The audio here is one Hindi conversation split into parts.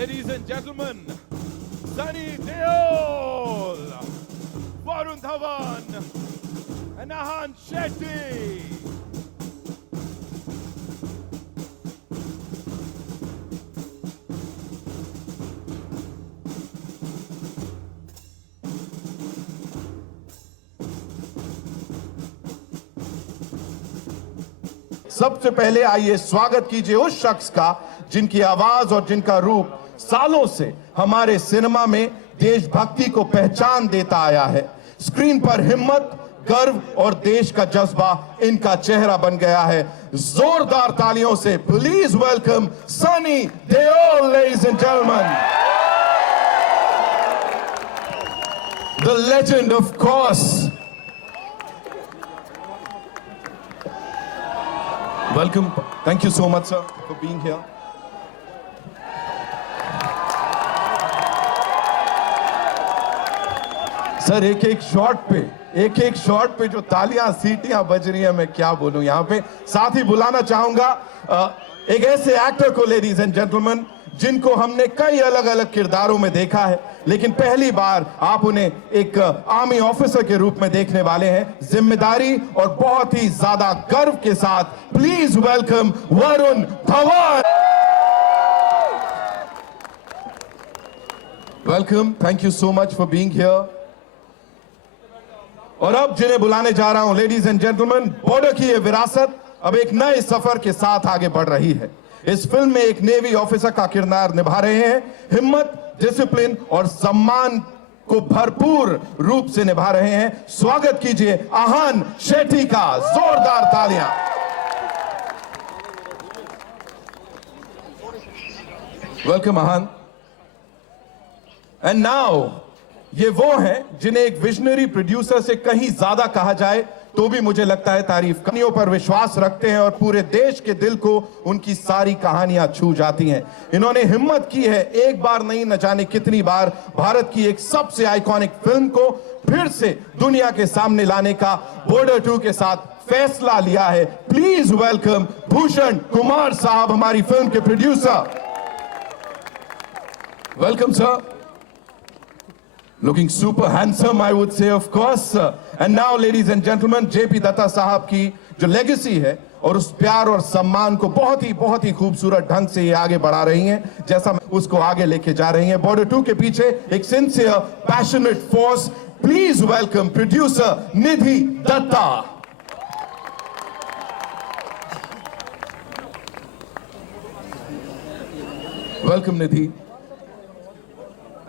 Ladies and gentlemen, Sunny Deol, Varun Dhawan, and Ahan Shetty. सबसे पहले आइए स्वागत कीजिए उस शख्स का जिनकी आवाज और जिनका रूप सालों से हमारे सिनेमा में देशभक्ति को पहचान देता आया है। स्क्रीन पर हिम्मत, गर्व और देश का जज्बा इनका चेहरा बन गया है। जोरदार तालियों से please welcome Sunny Deol, ladies and gentleman. The legend of course. Welcome. Thank you so much, sir, for being here. Sir एक एक शॉट पे जो तालियां सीटियां बज रही हैं, मैं क्या बोलूं यहाँ पे। साथ ही बुलाना चाहूंगा एक ऐसे एक्टर को, लेडीज एंड जेंटलमैन, जिनको हमने कई अलग अलग किरदारों में देखा है, लेकिन पहली बार आप उन्हें एक आर्मी ऑफिसर के रूप में देखने वाले हैं। जिम्मेदारी और बहुत ही ज्यादा गर्व के साथ please welcome Varun Dhawan. Welcome, thank you so much for being here. और अब जिन्हें बुलाने जा रहा हूं, लेडीज एंड जेंटलमैन, बॉर्डर की ये विरासत अब एक नए सफर के साथ आगे बढ़ रही है। इस फिल्म में एक नेवी ऑफिसर का किरदार निभा रहे हैं। हिम्मत, डिसिप्लिन और सम्मान को भरपूर रूप से निभा रहे हैं। स्वागत कीजिए आहान शेट्टी का। जोरदार तालियां। Welcome Ahaan. एंड नाउ ये वो हैं जिन्हें एक विजनरी प्रोड्यूसर से कहीं ज्यादा कहा जाए तो भी मुझे लगता है तारीफ। कहानियों पर विश्वास रखते हैं और पूरे देश के दिल को उनकी सारी कहानियां छू जाती हैं। इन्होंने हिम्मत की है एक बार नहीं, न जाने कितनी बार, भारत की एक सबसे आइकॉनिक फिल्म को फिर से दुनिया के सामने लाने का बॉर्डर 2 के साथ फैसला लिया है। प्लीज वेलकम भूषण कुमार साहब, हमारी फिल्म के producer. Welcome sir. Looking super handsome, I would say, of course. And now, ladies and gentlemen, JP Datta Sahab की जो लेगेसी है और उस प्यार और सम्मान को बहुत ही खूबसूरत ढंग से ये आगे बढ़ा रही हैं, जैसा उसको आगे लेके जा रही हैं। बॉर्डर 2 के पीछे एक sincere, passionate force. Please welcome producer Nidhi Datta. Welcome Nidhi.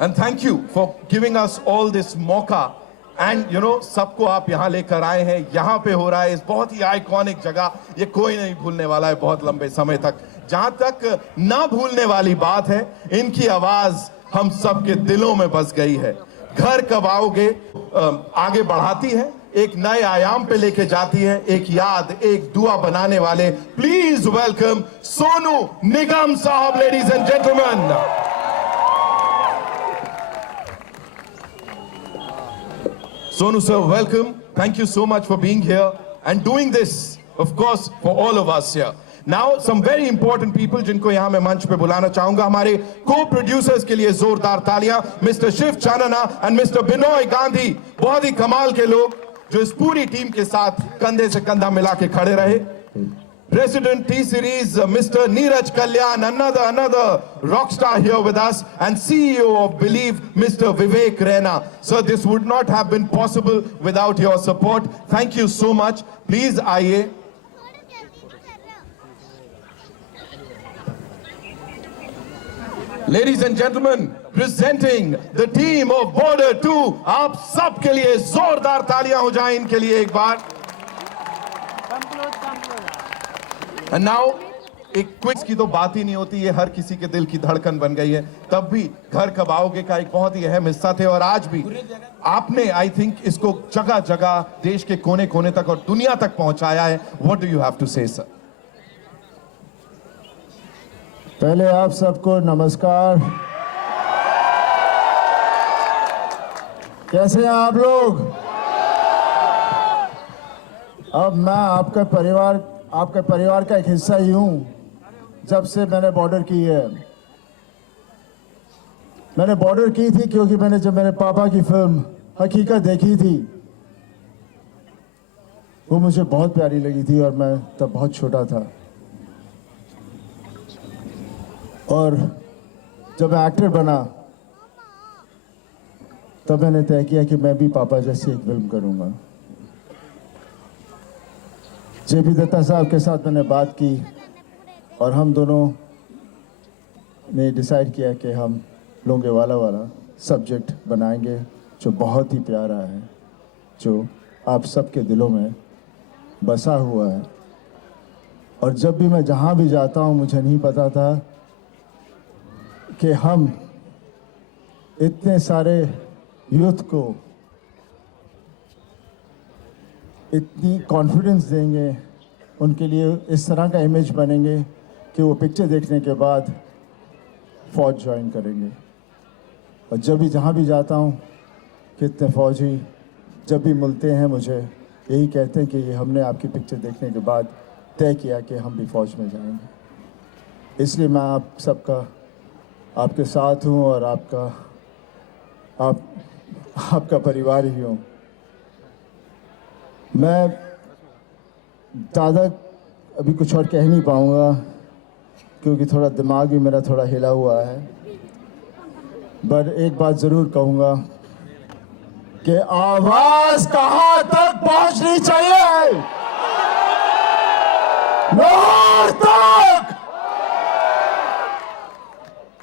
And thank you for giving us all this मौका। And you know, सबको आप यहाँ लेकर आए हैं, यहाँ पे हो रहा है इस बहुत ही आइकॉनिक जगह। ये कोई नहीं भूलने वाला है बहुत लंबे समय तक। जहां तक ना भूलने वाली बात है, इनकी आवाज हम सबके दिलों में बस गई है। घर कब आओगे आगे बढ़ाती है, एक नए आयाम पे लेके जाती है, एक याद, एक दुआ बनाने वाले। प्लीज वेलकम सोनू निगम साहब, ladies and gentleman. Sonu sir, welcome. Thank you so much for being here and doing this, of course, for all of us here. Now, some very important people जिनको यहाँ मैं मंच पे बुलाना चाहूंगा। हमारे co-producers के लिए जोरदार तालियां। Mr. Shiv Chanana and Mr. Binoy Gandhi, बहुत ही कमाल के लोग जो इस पूरी टीम के साथ कंधे से कंधा मिला के खड़े रहे। President T-Series, Mr. Neeraj Kalyan, another rock star here with us, and CEO of Believe, Mr. Vivek Raina. Sir, this would not have been possible without your support. Thank you so much. Please, आइए। Ladies and gentlemen, presenting the team of Border 2, आप सबके लिए जोरदार तालियां हो जाएं इनके लिए एक बार। And now, एक क्विज की तो बात ही नहीं होती, ये हर किसी के दिल की धड़कन बन गई है। तब भी घर कब आओगे का एक बहुत ही अहम हिस्सा थे, और आज भी आपने आई थिंक इसको जगह जगह देश के कोने कोने तक और दुनिया तक पहुंचाया है। What do you have to say, sir? पहले आप सबको नमस्कार। कैसे हैं आप लोग? अब मैं आपके परिवार का एक हिस्सा ही हूँ जब से मैंने बॉर्डर की है। मैंने बॉर्डर की थी क्योंकि मैंने जब मेरे पापा की फिल्म हकीकत देखी थी वो मुझे बहुत प्यारी लगी थी और मैं तब बहुत छोटा था। और जब मैं एक्टर बना तब मैंने तय किया कि मैं भी पापा जैसी एक फिल्म करूंगा। जेपी दत्ता साहब के साथ मैंने बात की और हम दोनों ने डिसाइड किया कि हम लोंगेवाला वाला सब्जेक्ट बनाएंगे जो बहुत ही प्यारा है, जो आप सबके दिलों में बसा हुआ है। और जब भी मैं जहाँ भी जाता हूँ मुझे नहीं पता था कि हम इतने सारे यूथ को इतनी कॉन्फिडेंस देंगे, उनके लिए इस तरह का इमेज बनेंगे कि वो पिक्चर देखने के बाद फौज ज्वाइन करेंगे। और जब भी जहाँ भी जाता हूँ कितने फौजी जब भी मिलते हैं मुझे यही कहते हैं कि ये हमने आपकी पिक्चर देखने के बाद तय किया कि हम भी फौज में जाएंगे। इसलिए मैं आप सबका आपके साथ हूँ और आपका परिवार ही हूँ। मैं ज़्यादा अभी कुछ और कह नहीं पाऊँगा क्योंकि थोड़ा दिमाग भी मेरा थोड़ा हिला हुआ है, पर एक बात ज़रूर कहूँगा कि आवाज़ कहाँ तक पहुँचनी चाहिए? लाहौर तक।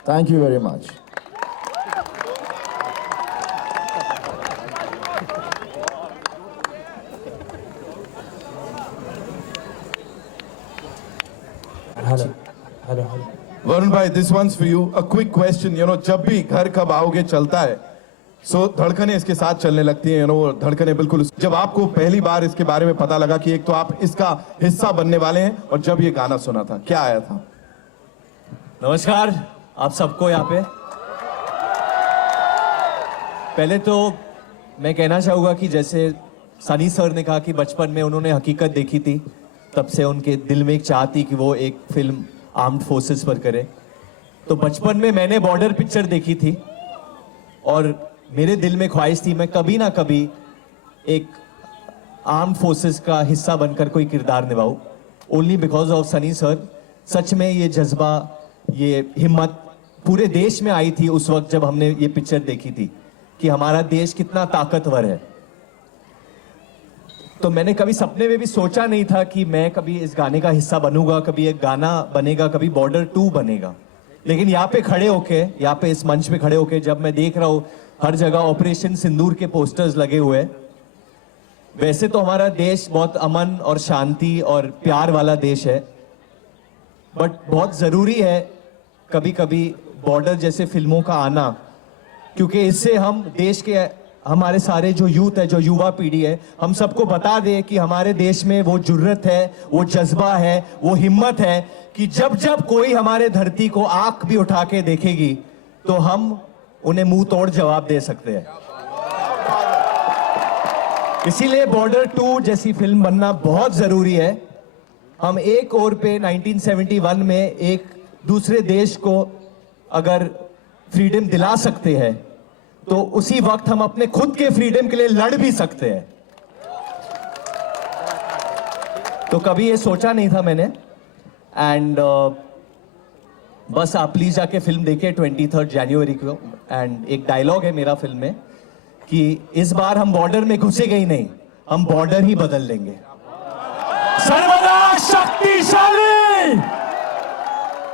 Thank you very much. Hello Varun भाई, this one's for you. A quick question, जब भी घर कब आओगे चलता है, सो धड़कनें इसके साथ चलने लगती हैं, वो धड़कनें बिल्कुल। जब आपको पहली बार इसके बारे में पता लगा कि एक तो आप इसका हिस्सा बनने वाले हैं और जब ये गाना सुना था, क्या आया था? नमस्कार आप सबको यहाँ पे। पहले तो मैं कहना चाहूँगा कि जैसे सनी सर ने कहा कि बचपन में उन्होंने हकीकत देखी थी, तब से उनके दिल में एक चाह थी कि वो एक फिल्म आर्म्ड फोर्सेस पर करे। तो बचपन में मैंने बॉर्डर पिक्चर देखी थी और मेरे दिल में ख्वाहिश थी मैं कभी ना कभी एक आर्म्ड फोर्सेस का हिस्सा बनकर कोई किरदार निभाऊं। Only because of Sunny sir. सच में ये जज्बा, ये हिम्मत पूरे देश में आई थी उस वक्त जब हमने ये पिक्चर देखी थी कि हमारा देश कितना ताकतवर है। तो मैंने कभी सपने में भी सोचा नहीं था कि मैं कभी इस गाने का हिस्सा बनूंगा, कभी एक गाना बनेगा, कभी बॉर्डर 2 बनेगा। लेकिन यहाँ पे खड़े होके, यहाँ पे इस मंच पे खड़े होके जब मैं देख रहा हूँ हर जगह ऑपरेशन सिंदूर के पोस्टर्स लगे हुए, वैसे तो हमारा देश बहुत अमन और शांति और प्यार वाला देश है, बट बहुत जरूरी है कभी कभी बॉर्डर जैसे फिल्मों का आना, क्योंकि इससे हम देश के, हमारे सारे जो यूथ है, जो युवा पीढ़ी है, हम सबको बता दे कि हमारे देश में वो जुर्रत है, वो जज्बा है, वो हिम्मत है कि जब जब कोई हमारे धरती को आंख भी उठा के देखेगी तो हम उन्हें मुंह तोड़ जवाब दे सकते हैं। इसीलिए बॉर्डर 2 जैसी फिल्म बनना बहुत जरूरी है। हम एक ओर पे 1971 में एक दूसरे देश को अगर फ्रीडम दिला सकते हैं तो उसी वक्त हम अपने खुद के फ्रीडम के लिए लड़ भी सकते हैं। तो कभी ये सोचा नहीं था मैंने। एंड बस आप प्लीज जाके फिल्म देखिए 23 जनवरी को। एंड एक डायलॉग है मेरा फिल्म में कि इस बार हम बॉर्डर में घुसेंगे ही नहीं, हम बॉर्डर ही बदल लेंगे। सर्वदा शक्तिशाली।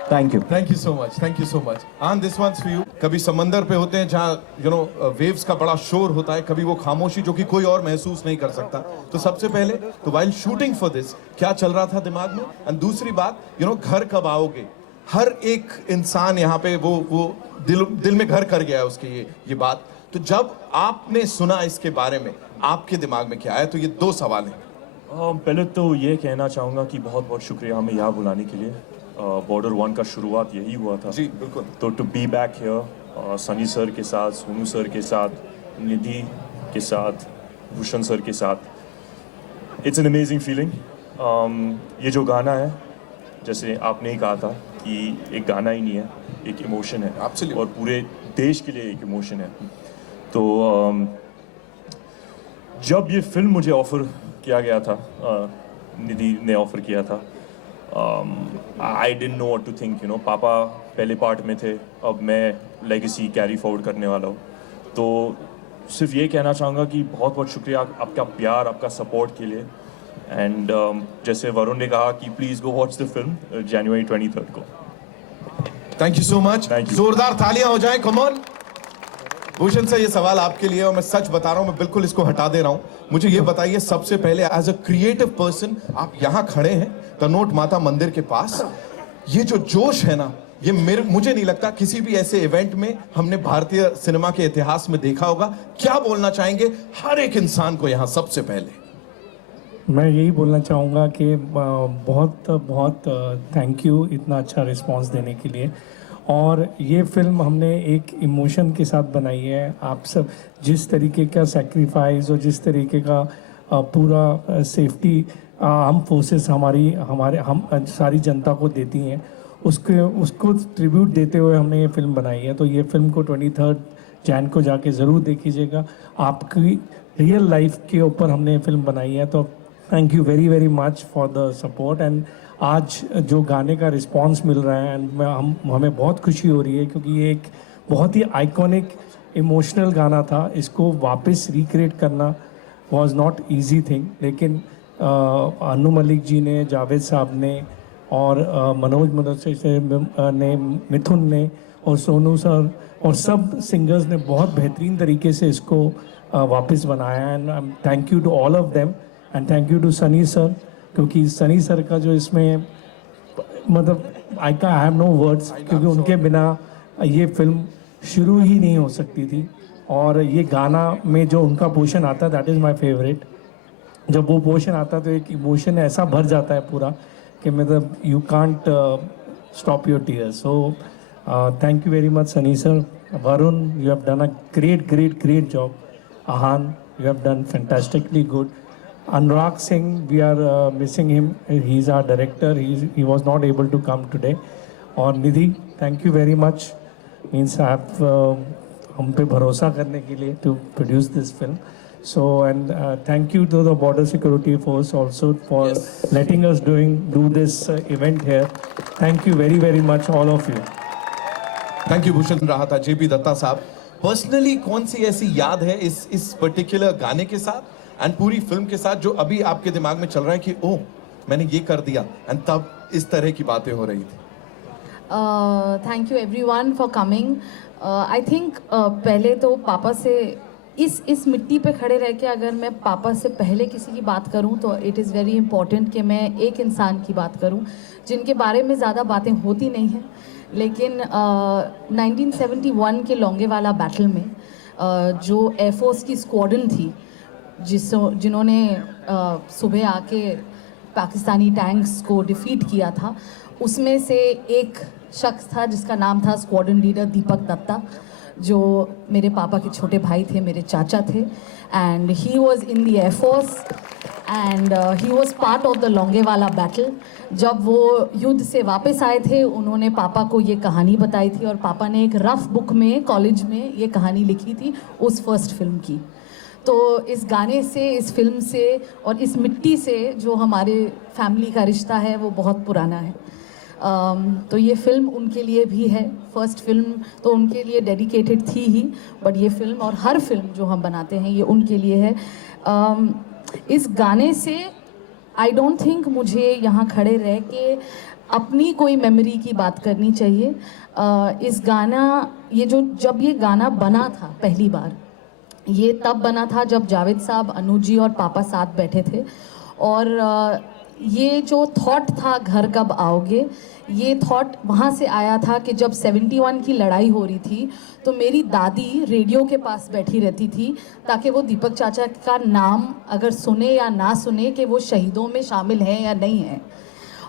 Thank you so much, thank you so much. आन दिस वंस फॉर यू। कभी समंदर पे होते हैं जहाँ वेव्स का बड़ा शोर होता है, कभी वो खामोशी जो कि कोई और महसूस नहीं कर सकता। तो सबसे पहले तो वाइल शूटिंग फॉर दिस क्या चल रहा था दिमाग में, एंड दूसरी बात घर कब आओगे, हर एक इंसान यहाँ पे वो दिल में घर कर गया है उसकी ये बात। तो जब आपने सुना इसके बारे में आपके दिमाग में क्या आया? तो ये 2 सवाल हैं। पहले तो ये कहना चाहूँगा कि बहुत बहुत शुक्रिया हमें यहाँ बुलाने के लिए। बॉर्डर 1 का शुरुआत यही हुआ था। जी बिल्कुल। तो to be back here Sunny sir के साथ, सोनू सर के साथ, निधि के साथ, भूषण सर के साथ, इट्स एन अमेजिंग फीलिंग। ये जो गाना है, जैसे आपने ही कहा था कि एक गाना ही नहीं है, एक इमोशन है Absolutely. और पूरे देश के लिए एक इमोशन है। तो जब ये फिल्म मुझे ऑफ़र किया गया था, निधि ने ऑफ़र किया था, I didn't know what to think, you know. पापा पहले पार्ट में थे, अब मैं लेगेसी कैरी फॉरवर्ड करने वाला हूँ। तो सिर्फ ये कहना चाहूँगा कि बहुत बहुत शुक्रिया आपका प्यार, आपका सपोर्ट के लिए। एंड जैसे वरुण ने कहा कि please go watch the film जनवरी 23 को। Thank you so much. Thank you. जोरदार तालियां हो जाएं, कम ऑन। भूषण से ये सवाल आपके लिए, और मैं सच बता रहा हूं, मैं बिल्कुल इसको हटा दे रहा हूं। मुझे ये बताइए सबसे पहले, एज अ क्रिएटिव पर्सन, आप यहां खड़े हैं कनोट माता मंदिर के पास, ये जो जोश है ना, ये मुझे नहीं लगता किसी भी ऐसे इवेंट में हमने भारतीय सिनेमा के इतिहास में देखा होगा। क्या बोलना चाहेंगे हर एक इंसान को यहां सबसे पहले? मैं यही बोलना चाहूँगा कि बहुत बहुत थैंक यू इतना अच्छा रिस्पांस देने के लिए। और ये फिल्म हमने एक इमोशन के साथ बनाई है। आप सब जिस तरीके का सेक्रीफाइस और जिस तरीके का पूरा सेफ्टी हम फोर्सेस हम सारी जनता को देती हैं, उसको ट्रिब्यूट देते हुए हमने ये फिल्म बनाई है। तो ये फिल्म को 23 जैन को जाके ज़रूर देखिएगा। आपकी रियल लाइफ के ऊपर हमने ये फिल्म बनाई है। तो thank you very very much for the support. And आज जो गाने का रिस्पांस मिल रहा है, एंड हमें बहुत खुशी हो रही है, क्योंकि ये एक बहुत ही आइकॉनिक इमोशनल गाना था। इसको वापस रिक्रिएट करना वाज नॉट इजी थिंग, लेकिन अनु मलिक जी ने, जावेद साहब ने, और मनोज ने, मिथुन ने, और सोनू सर और सब सिंगर्स ने बहुत बेहतरीन तरीके से इसको वापस बनाया। And thank you to all of them, and thank you to Sunny sir, क्योंकि सनी सर का जो इसमें मतलब आई हैव नो वर्ड्स, क्योंकि उनके बिना ये फिल्म शुरू ही नहीं हो सकती थी। और ये गाना में जो उनका पोर्शन आता है, दैट इज़ माय फेवरेट। जब वो पोर्शन आता है तो एक इमोशन ऐसा भर जाता है पूरा कि मतलब you can't stop your tears. So thank you very much Sunny sir. Varun, you have done a great job. Ahan, you have done fantastically good. Anurag Singh, we are missing him. He's our director. He was not able to come today. और निधि, thank you very much. Means I have हम पे भरोसा करने के लिए to produce this film. So, and thank you to the Border Security Force also for letting us do this event here. Thank you very very much all of you. Thank you. Bhushan रहा था जेपी दत्ता साहब। पर्सनली कौन सी ऐसी याद है इस पर्टिकुलर गाने के साथ एंड पूरी फिल्म के साथ जो अभी आपके दिमाग में चल रहा है कि ओह मैंने ये कर दिया, एंड तब इस तरह की बातें हो रही थी? Thank you everyone for coming. I think पहले तो पापा से इस मिट्टी पे खड़े रह के अगर मैं पापा से पहले किसी की बात करूं तो इट इज़ वेरी इंपॉर्टेंट कि मैं एक इंसान की बात करूं जिनके बारे में ज़्यादा बातें होती नहीं हैं, लेकिन 1971 के लोंगेवाला बैटल में जो एयरफोर्स की स्क्वाड्रन थी जिन्होंने सुबह आके पाकिस्तानी टैंक्स को डिफीट किया था, उसमें से एक शख्स था जिसका नाम था स्क्वाड्रन लीडर दीपक दत्ता, जो मेरे पापा के छोटे भाई थे, मेरे चाचा थे। And he was in the air force and he was part of the Longewala battle. जब वो युद्ध से वापस आए थे, उन्होंने पापा को ये कहानी बताई थी, और पापा ने एक रफ बुक में कॉलेज में ये कहानी लिखी थी उस फर्स्ट फिल्म की। तो इस गाने से, इस फिल्म से और इस मिट्टी से जो हमारे फैमिली का रिश्ता है वो बहुत पुराना है। तो ये फिल्म उनके लिए भी है। फर्स्ट फिल्म तो उनके लिए डेडिकेटेड थी ही, बट ये फिल्म और हर फिल्म जो हम बनाते हैं ये उनके लिए है। इस गाने से आई डोंट थिंक मुझे यहाँ खड़े रह के अपनी कोई मेमोरी की बात करनी चाहिए। इस गाना जब ये गाना बना था पहली बार, ये तब बना था जब जावेद साहब, अनु जी और पापा साथ बैठे थे, और ये जो थॉट था घर कब आओगे, ये थॉट वहाँ से आया था कि जब 71 की लड़ाई हो रही थी तो मेरी दादी रेडियो के पास बैठी रहती थी ताकि वो दीपक चाचा का नाम अगर सुने या ना सुने कि वो शहीदों में शामिल हैं या नहीं हैं।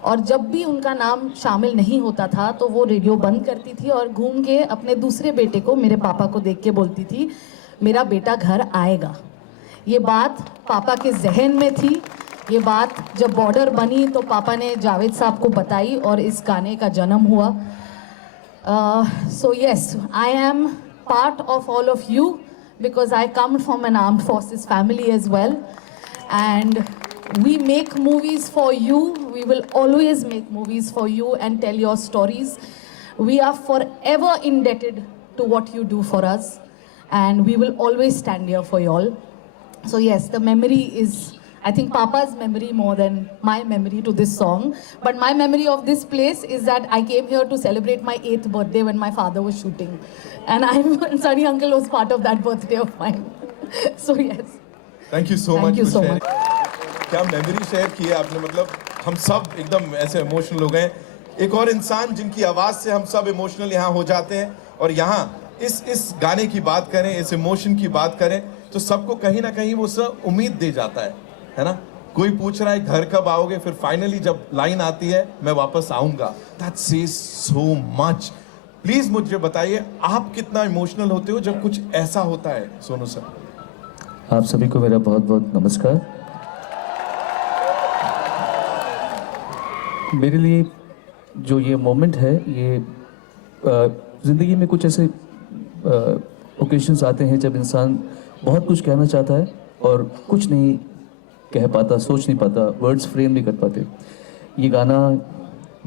और जब भी उनका नाम शामिल नहीं होता था तो वो रेडियो बंद करती थी और घूम के अपने दूसरे बेटे को, मेरे पापा को देख के बोलती थी, मेरा बेटा घर आएगा। ये बात पापा के जहन में थी। ये बात जब बॉर्डर बनी तो पापा ने जावेद साहब को बताई और इस गाने का जन्म हुआ। So yes, I am part of all of you because I come from an armed forces family as well. And we make movies for you. We will always make movies for you and tell your stories. We are forever indebted to what you do for us. And we will always stand here for you all. So yes, the memory is, I think, Papa's memory more than my memory to this song. But my memory of this place is that I came here to celebrate my 8th birthday when my father was shooting. And Sunny uncle was part of that birthday of mine. So yes. Thank you so Thank much you so much. क्या मेमोरी शेयर की है आपने, मतलब हम सब एकदम ऐसे इमोशनल हो गए। एक और इंसान जिनकी आवाज़ से हम सब इमोशनल यहाँ हो जाते हैं, और यहाँ इस गाने की बात करें, इस इमोशन की बात करें, तो सबको कहीं ना कहीं वो सब उम्मीद दे जाता है ना। कोई पूछ रहा है घर कब आओगे, फिर फाइनली जब लाइन आती है मैं वापस आऊँगा, that says so much. Please मुझे बताइए आप कितना इमोशनल होते हो जब कुछ ऐसा होता है, सोनू सर? आप सभी को मेरा बहुत बहुत नमस्कार। मेरे लिए जो ये मोमेंट है, ये ज़िंदगी में कुछ ऐसे ओकेशंस आते हैं जब इंसान बहुत कुछ कहना चाहता है और कुछ नहीं कह पाता, सोच नहीं पाता, वर्ड्स फ्रेम नहीं कर पाते। ये गाना,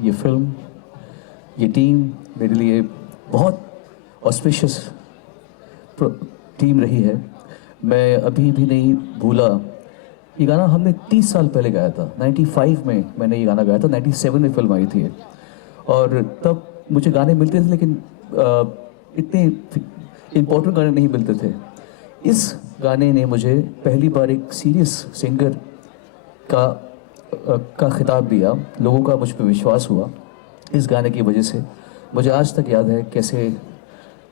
ये फिल्म, ये टीम मेरे लिए बहुत ऑस्पिशियस टीम रही है। मैं अभी भी नहीं भूला, ये गाना हमने 30 साल पहले गाया था। 95 में मैंने ये गाना गाया था, 97 में फिल्म आई थी। और तब मुझे गाने मिलते थे लेकिन इतने इम्पोर्टेंट गाने नहीं मिलते थे। इस गाने ने मुझे पहली बार एक सीरियस सिंगर का खिताब दिया, लोगों का मुझ पर विश्वास हुआ इस गाने की वजह से। मुझे आज तक याद है कैसे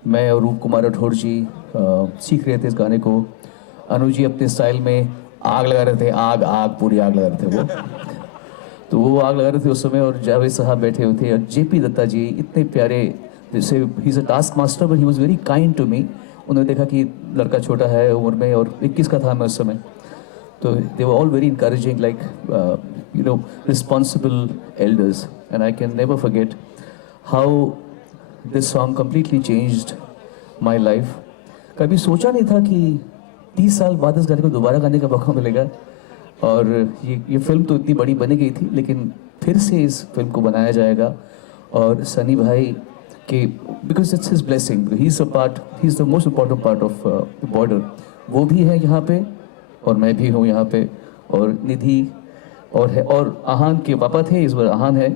मैं और रूप कुमार राठौर जी सीख रहे थे इस गाने को। अनु जी अपने स्टाइल में आग लगा रहे थे, आग पूरी आग लगा रहे थे वो। तो वो आग लगा रहे थे उस समय, और जावेद साहब बैठे हुए थे, और जेपी दत्ता जी इतने प्यारे, जैसे he is a task master but he was very kind to me. उन्होंने देखा कि लड़का छोटा है उम्र में, और 21 का था मैं उस समय, तो they were all very encouraging, like you know responsible elders. And I can never forget how this song completely changed my life. कभी सोचा नहीं था कि 30 साल बाद इस गाने को दोबारा गाने का मौका मिलेगा। और ये फिल्म तो इतनी बड़ी बनी गई थी, लेकिन फिर से इस फिल्म को बनाया जाएगा। और सनी भाई के, because it's his blessing, he is the most important part of border. वो भी है यहाँ पे और मैं भी हूँ यहाँ पे, और निधि और आहान के पापा थे, इस बार आहान है,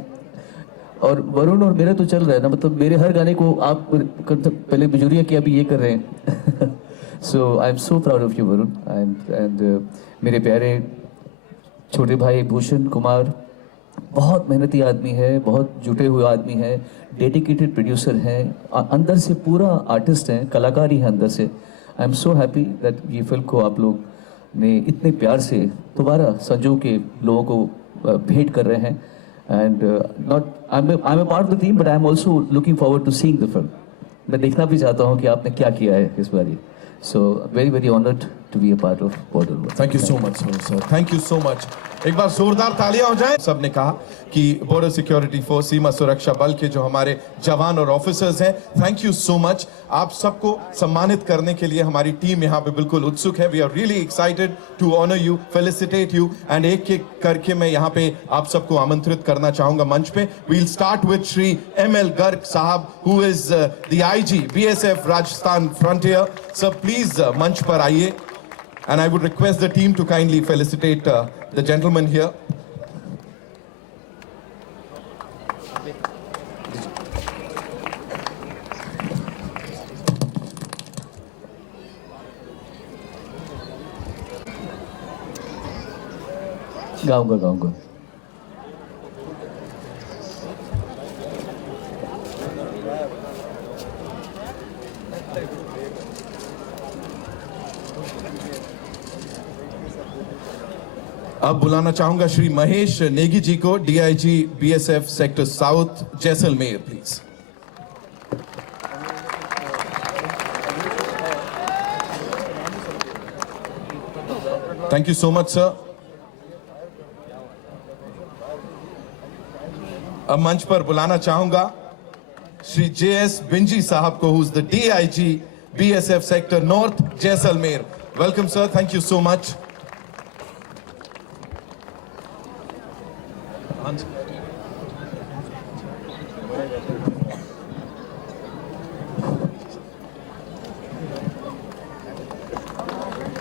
और वरुण और मेरा तो चल रहा है ना, मतलब मेरे हर गाने को आप पहले बिजुरिया किया, अभी ये कर रहे हैं। So I am so proud of you Varun. And मेरे प्यारे छोटे भाई भूषण कुमार बहुत मेहनती आदमी है, बहुत जुटे हुए आदमी है, डेडिकेटेड प्रोड्यूसर हैं, अंदर से पूरा आर्टिस्ट हैं, कलाकार ही हैं अंदर से। आई एम सो हैप्पी दैट ये फिल्म को आप लोग ने इतने प्यार से दोबारा संजो के लोगों को भेंट कर रहे हैं। And not I am a part of the team, but I am also looking forward to seeing the film. मैं देखना भी चाहता हूँ कि आपने क्या किया है इस बार। So very very honoured to be a part of Border. Thank you so much sir, thank you so much. एक बार जोरदार तालियां हो जाएं। सबने कहा कि बॉर्डर सिक्योरिटी फोर्स, सीमा सुरक्षा बल के जो हमारे जवान और ऑफिसर्स हैं, थैंक यू सो मच। आप सबको सम्मानित करने के लिए हमारी टीम यहाँ पे बिल्कुल उत्सुक है। We are really excited to honour you, felicitate you, and एक एक करके मैं यहाँ पे आप सबको आमंत्रित करना चाहूंगा मंच पे। We'll start with Shri ML Garg साहब, who is the IG BSF Rajasthan frontier. Sir please मंच पर आइए, and I would request the team to kindly felicitate the gentleman here. गाऊंगा। अब बुलाना चाहूंगा श्री महेश नेगी जी को, DIG BSF sector south Jaisalmer, please. Thank you so much sir. अब मंच पर बुलाना चाहूंगा Shri J.S. Binji Sahab ko, who's the DIG, BSF Sector North, Jaisalmer. Welcome, sir. Thank you so much.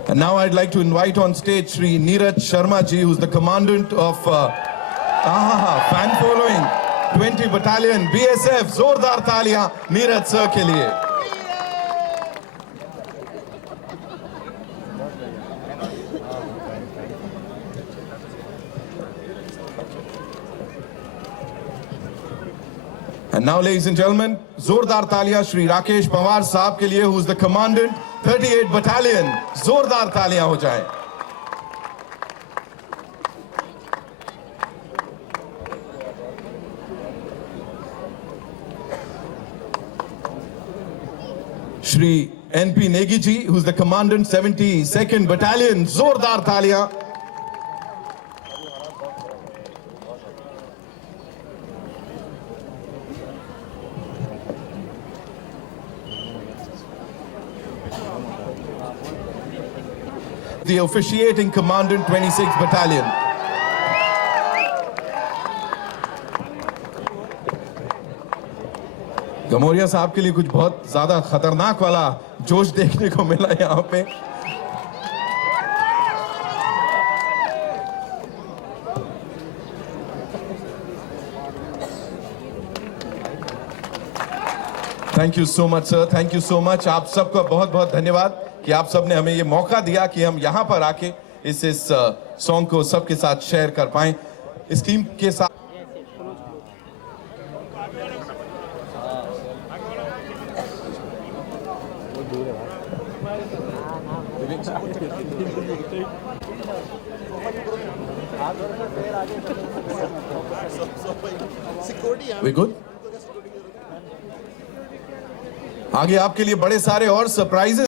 And now I'd like to invite on stage Shri Neeraj Sharma ji, who's the commandant of fan following 20 Battalion BSF. Zordar taaliyan Neeraj sir ke liye. And now, ladies and gentlemen, Zordar taaliyan Shri Rakesh Pawar Saab ke liye, who's the commandant 38 Battalion. Zordar taaliyan ho jaye. Shri N.P. Negi ji, who's the commandant 72nd Battalion. Zordar taaliyan. The officiating commandant 26th Battalion. गमोरिया साहब के लिए कुछ बहुत ज्यादा खतरनाक वाला जोश देखने को मिला यहाँ पे. Thank you so much sir, thank you so much. आप सबका बहुत बहुत धन्यवाद कि आप सबने हमें ये मौका दिया कि हम यहाँ पर आके इस सॉन्ग को सबके साथ शेयर कर पाएं. इस टीम के साथ We good? आगे आपके लिए बड़े सारे और सरप्राइजेस